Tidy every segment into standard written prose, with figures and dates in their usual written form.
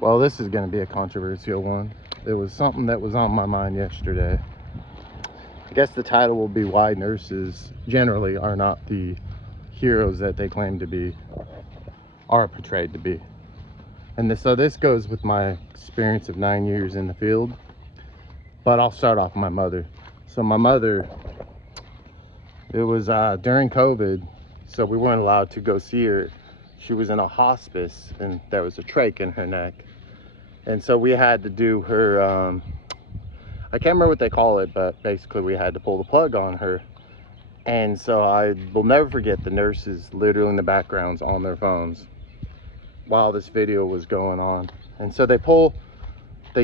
Well, this is going to be a controversial one. It was something that was on my mind yesterday. I guess the title will be why nurses generally are not the heroes that they claim to be, are portrayed to be. And so this goes with my experience of 9 years in the field. But I'll start off with my mother. So my mother, it was during COVID, so we weren't allowed to go see her. She was in a hospice and there was a trach in her neck. And so we had to do her, I can't remember what they call it, but basically we had to pull the plug on her. And so I will never forget the nurses literally in the backgrounds on their phones while this video was going on. And so they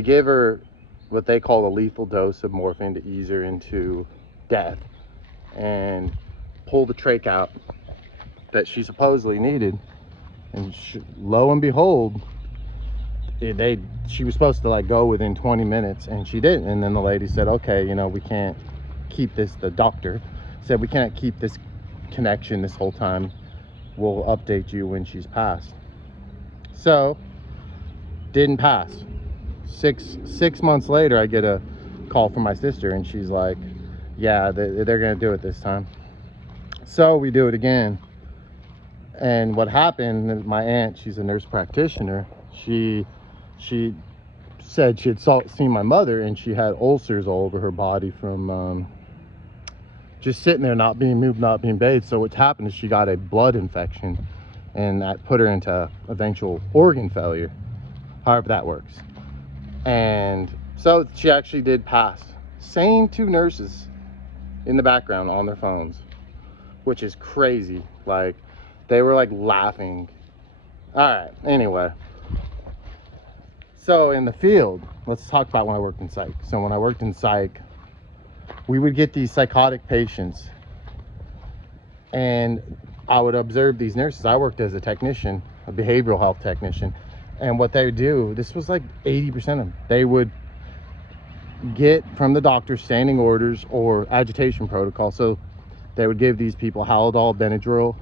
give her what they call a lethal dose of morphine to ease her into death and pull the trach out that she supposedly needed. And lo and behold, she was supposed to like go within 20 minutes and she didn't. And then the lady said, okay, you know, we can't keep this, the doctor said, we can't keep this connection this whole time. We'll update you when she's passed. So didn't pass. Six months later, I get a call from my sister and she's like, yeah, they're gonna do it this time. So we do it again. And what happened, my aunt, she's a nurse practitioner, she said she had seen my mother and she had ulcers all over her body from just sitting there, not being moved, not being bathed. So what's happened is she got a blood infection and that put her into eventual organ failure, however that works. And so she actually did pass. Same two nurses in the background on their phones, which is crazy. Like, they were like laughing. All right, anyway. So in the field, let's talk about when I worked in psych. So when I worked in psych, we would get these psychotic patients and I would observe these nurses. I worked as a technician, a behavioral health technician. And what they would do, this was like 80% of them, they would get from the doctor standing orders or agitation protocol. So they would give these people Haldol, Benadryl,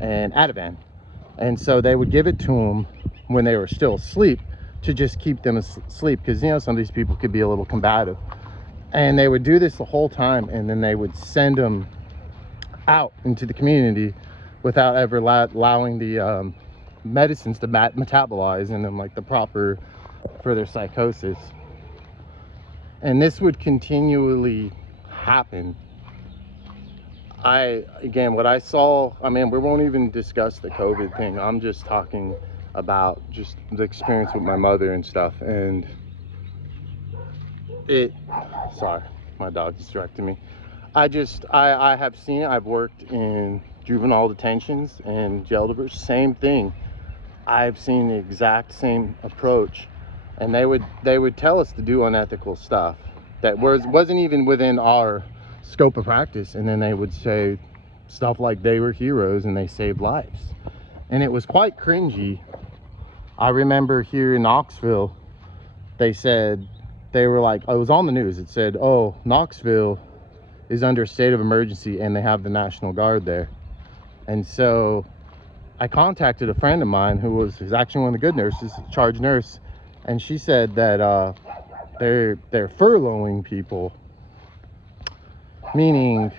and Ativan. And so they would give it to them when they were still asleep to just keep them asleep, because, you know, some of these people could be a little combative. And they would do this the whole time, and then they would send them out into the community without ever allowing the medicines to metabolize in them like the proper for their psychosis. And this would continually happen. Again, what I saw, I mean, we won't even discuss the COVID thing. I'm just talking about just the experience with my mother and stuff. And sorry, my dog distracted me. I have seen it. I've worked in juvenile detentions and jail diversion, same thing. I've seen the exact same approach, and they would tell us to do unethical stuff that wasn't even within our scope of practice, and then they would say stuff like they were heroes and they saved lives, and it was quite cringy. I remember here in Knoxville, they said, they were like, it was on the news, it said, oh, Knoxville is under a state of emergency and they have the National Guard there. And so I contacted a friend of mine who was actually one of the good nurses, charge nurse, and she said that they're furloughing people, meaning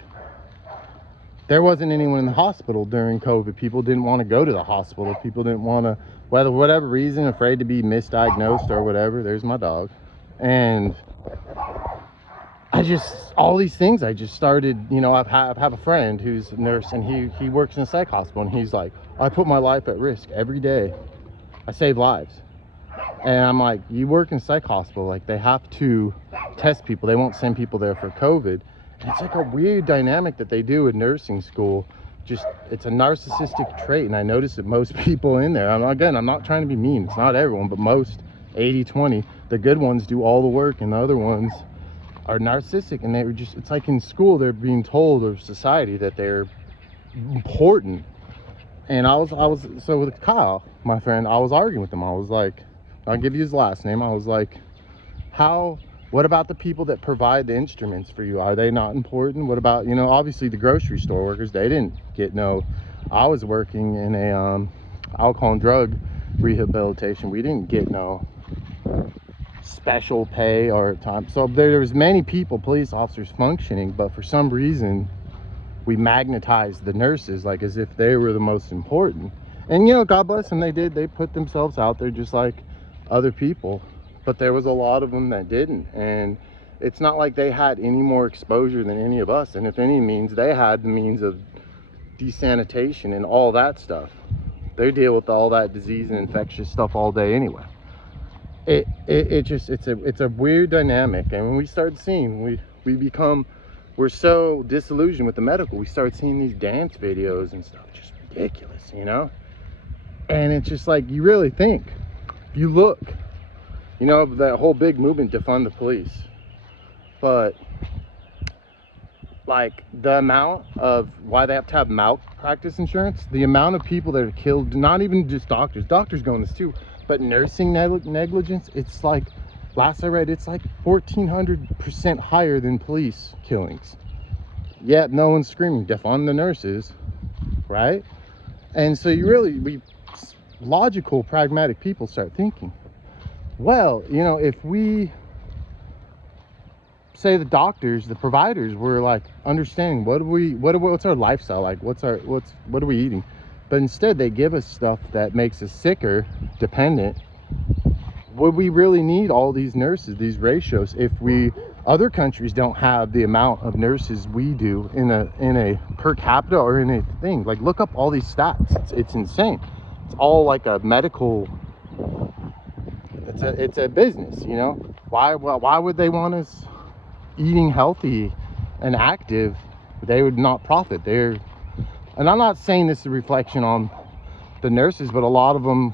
there wasn't anyone in the hospital during COVID. People didn't want to go to the hospital. People didn't want to, whether whatever reason, afraid to be misdiagnosed or whatever. There's my dog. And all these things, I just started, you know, I have a friend who's a nurse, and he works in a psych hospital, and he's like, I put my life at risk every day. I save lives. And I'm like, you work in a psych hospital, like they have to test people. They won't send people there for COVID. And it's like a weird dynamic that they do in nursing school. Just, it's a narcissistic trait. And I notice that most people in there, I'm not trying to be mean. It's not everyone, but most 80-20, the good ones do all the work and the other ones are narcissistic. And it's like in school, they're being told, or society, that they're important. And so with Kyle, my friend, I was arguing with him. I was like, I'll give you his last name. I was like, what about the people that provide the instruments for you? Are they not important? What about, you know, obviously the grocery store workers, they didn't get no. I was working in a alcohol and drug rehabilitation. We didn't get no special pay or time. So there was many people, police officers, functioning, but for some reason we magnetized the nurses like as if they were the most important. And you know, God bless them, they put themselves out there just like other people, but there was a lot of them that didn't. And it's not like they had any more exposure than any of us, and if any means, they had the means of desanitation and all that stuff. They deal with all that disease and infectious stuff all day anyway. It's a weird dynamic. And when we start seeing, we're so disillusioned with the medical, we start seeing these dance videos and stuff, just ridiculous, you know. And it's just like, you really think, if you look, you know, that whole big movement to defund the police, but like the amount of why they have to have malpractice insurance, the amount of people that are killed, not even just doctors go in this too, but nursing negligence, it's like, last I read, it's like 1,400% higher than police killings. Yet no one's screaming defund the nurses, right? And so we logical, pragmatic people start thinking, well, you know, if we say the doctors, the providers were like understanding what's our lifestyle like, what are we eating, but instead they give us stuff that makes us sicker, dependent. Would we really need all these nurses, these ratios, if other countries don't have the amount of nurses we do in a per capita or in a thing? Like, look up all these stats. It's insane. It's all like a medical, it's a business, you know. Why would they want us eating healthy and active? They would not profit there. And I'm not saying this is a reflection on the nurses, but a lot of them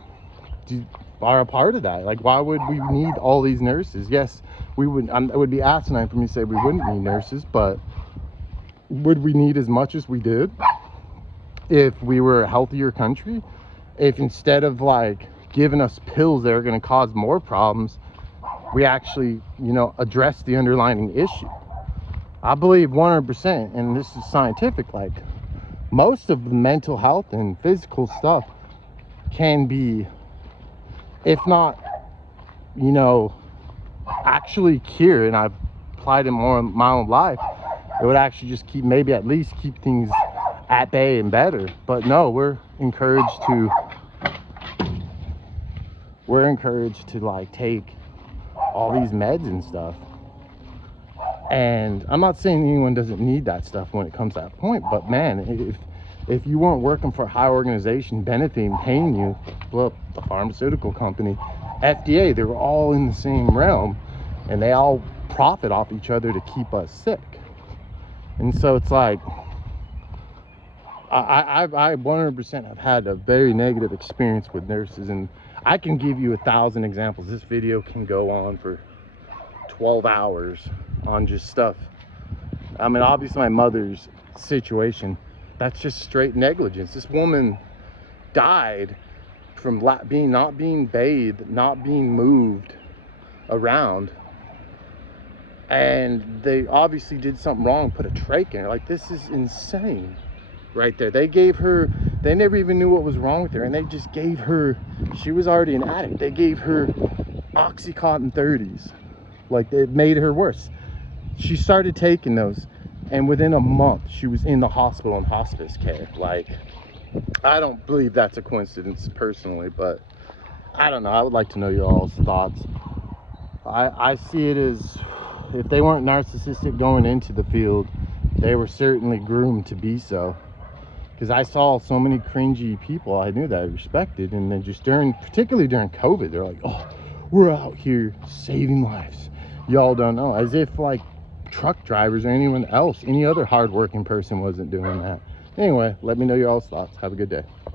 are a part of that. Like, why would we need all these nurses? Yes, we would. It would be asinine for me to say we wouldn't need nurses, but would we need as much as we did if we were a healthier country? If instead of like giving us pills that are going to cause more problems, we actually, you know, address the underlying issue. I believe 100%, and this is scientific, like most of the mental health and physical stuff can be, if not, you know, actually cured, and I've applied it more in my own life, it would actually just maybe at least keep things at bay and better. But no, we're encouraged to like take all these meds and stuff. And I'm not saying anyone doesn't need that stuff when it comes to that point, but man, if you weren't working for a high organization benefiting, paying you, well, the pharmaceutical company, FDA, they're all in the same realm, and they all profit off each other to keep us sick. And so it's like, I 100% have had a very negative experience with nurses, and I can give you 1,000 examples. This video can go on for 12 hours on just stuff. I mean, obviously my mother's situation, that's just straight negligence. This woman died from not being bathed, not being moved around, and they obviously did something wrong, put a trach in her. Like, this is insane right there. They never even knew what was wrong with her, and they just gave her, she was already an addict, they gave her Oxycontin 30s. Like, it made her worse. She started taking those, and within a month she was in the hospital in hospice care. Like, I don't believe that's a coincidence personally, but I don't know. I would like to know your all's thoughts. I see it as, if they weren't narcissistic going into the field, they were certainly groomed to be so. Because I saw so many cringy people I knew that I respected, and then just particularly during COVID, they're like, oh, we're out here saving lives. Y'all don't know. As if like truck drivers or anyone else, any other hardworking person wasn't doing that. Anyway, let me know your all's thoughts. Have a good day.